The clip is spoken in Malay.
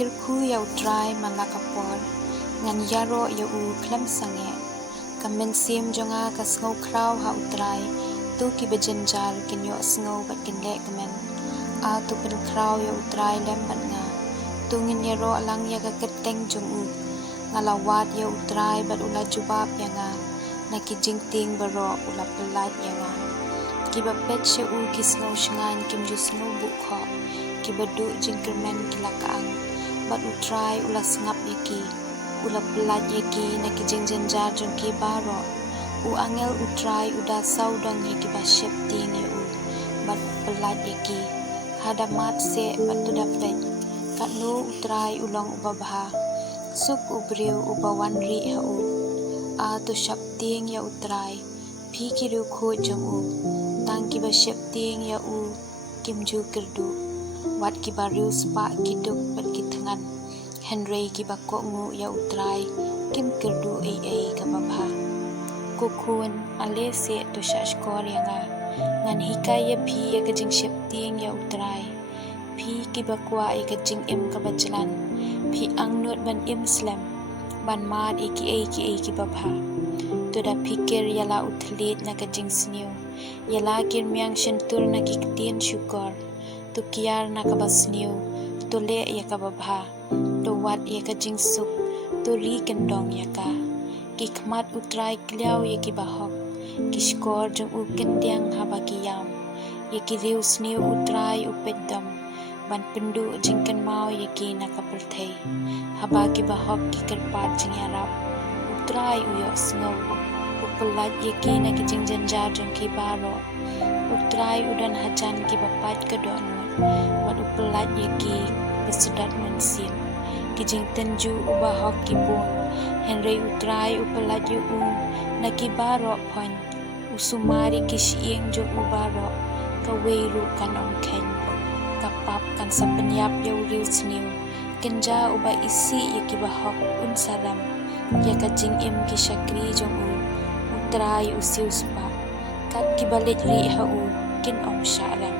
Kirku ya utrai malakapor, ngan yaro ya u klam sange. Kamen sim jonga ka sngau kraw ha utrai, tu ki bejenjar kin yo sngau bat kin le kamen. A tu pen kraw ya utrai lem bat nga. Tu ngin yaro alang ya ka keteng jong u. Ngalawat ya utrai bat ula jubab ya nga. Na ki jingting baro ula pelat ya nga. Ki bapet ya u ki sngau shengan kim ju sngau bukho. Ki badu jingkermen kilakaang. Bat utrai ula sengap yaki, ula pelat yaki na ki jingjenjar jong ki baro. U angel utrai uda saudang yaki ba syep ting ya u, bat pelat yaki. Hadamat se bat tu daflet, kat nu utrai ulong uba baha. Suk ubriu uba wanri ha u. A tu syap ting ya utrai, pi ki ru khu jong u. Tang ki ba syep ting ya u, kim ju kerdu. Wat ki bariu spa ki duk bat ki tengan. Henry ki bako ngu ya utrai, kim kerdu ai ka babha. Kukun ale se to shashkor ya nga. Ngan hikai ya pi ya ka jing syep ting ya utrai. Pi ki bakwa ya ka jing im ka bajalan. Pi ang nut ban im slam. Ban maad ki babha. To da pikir yala utlit na ka jing sniu. Yala kirmiang shentur na ki ketin syukor. Tu kiar na ka basniu. Tu le ya ka babha. Tu wat ya ka jing suk. Tu ri kendong ya ka. Ki khmat utrai kliao ya ki bahok. Ki skor jung u kendiang haba ki yam. Ya ki riu sniu utrai upet dam. Ban pendu jingken mau ya ki na ka perthei. Haba ki bahok ki kerpat jing yarap. Utrai uyok sngau. Upelat ya ki na ki jing jenjar jung ki baro. Utrai udan hajan ki bapat ke donut. Ban upelat ya ki besudat mensim. Ki jing tenju ubah hok ki pun. Henry utrai upelat yu u. Na ki baro pon. Usumari ki siing jung ubaro. Ka weiru kan ongken. Kapap kan sapenyap ya uriu sniu. Kenja ubah isi ya ki bahok unsaram. Ya ka jing im ki syakri jung u. Utrai usiu spa. Kat ki balit ri ha u. Kin ong syaram.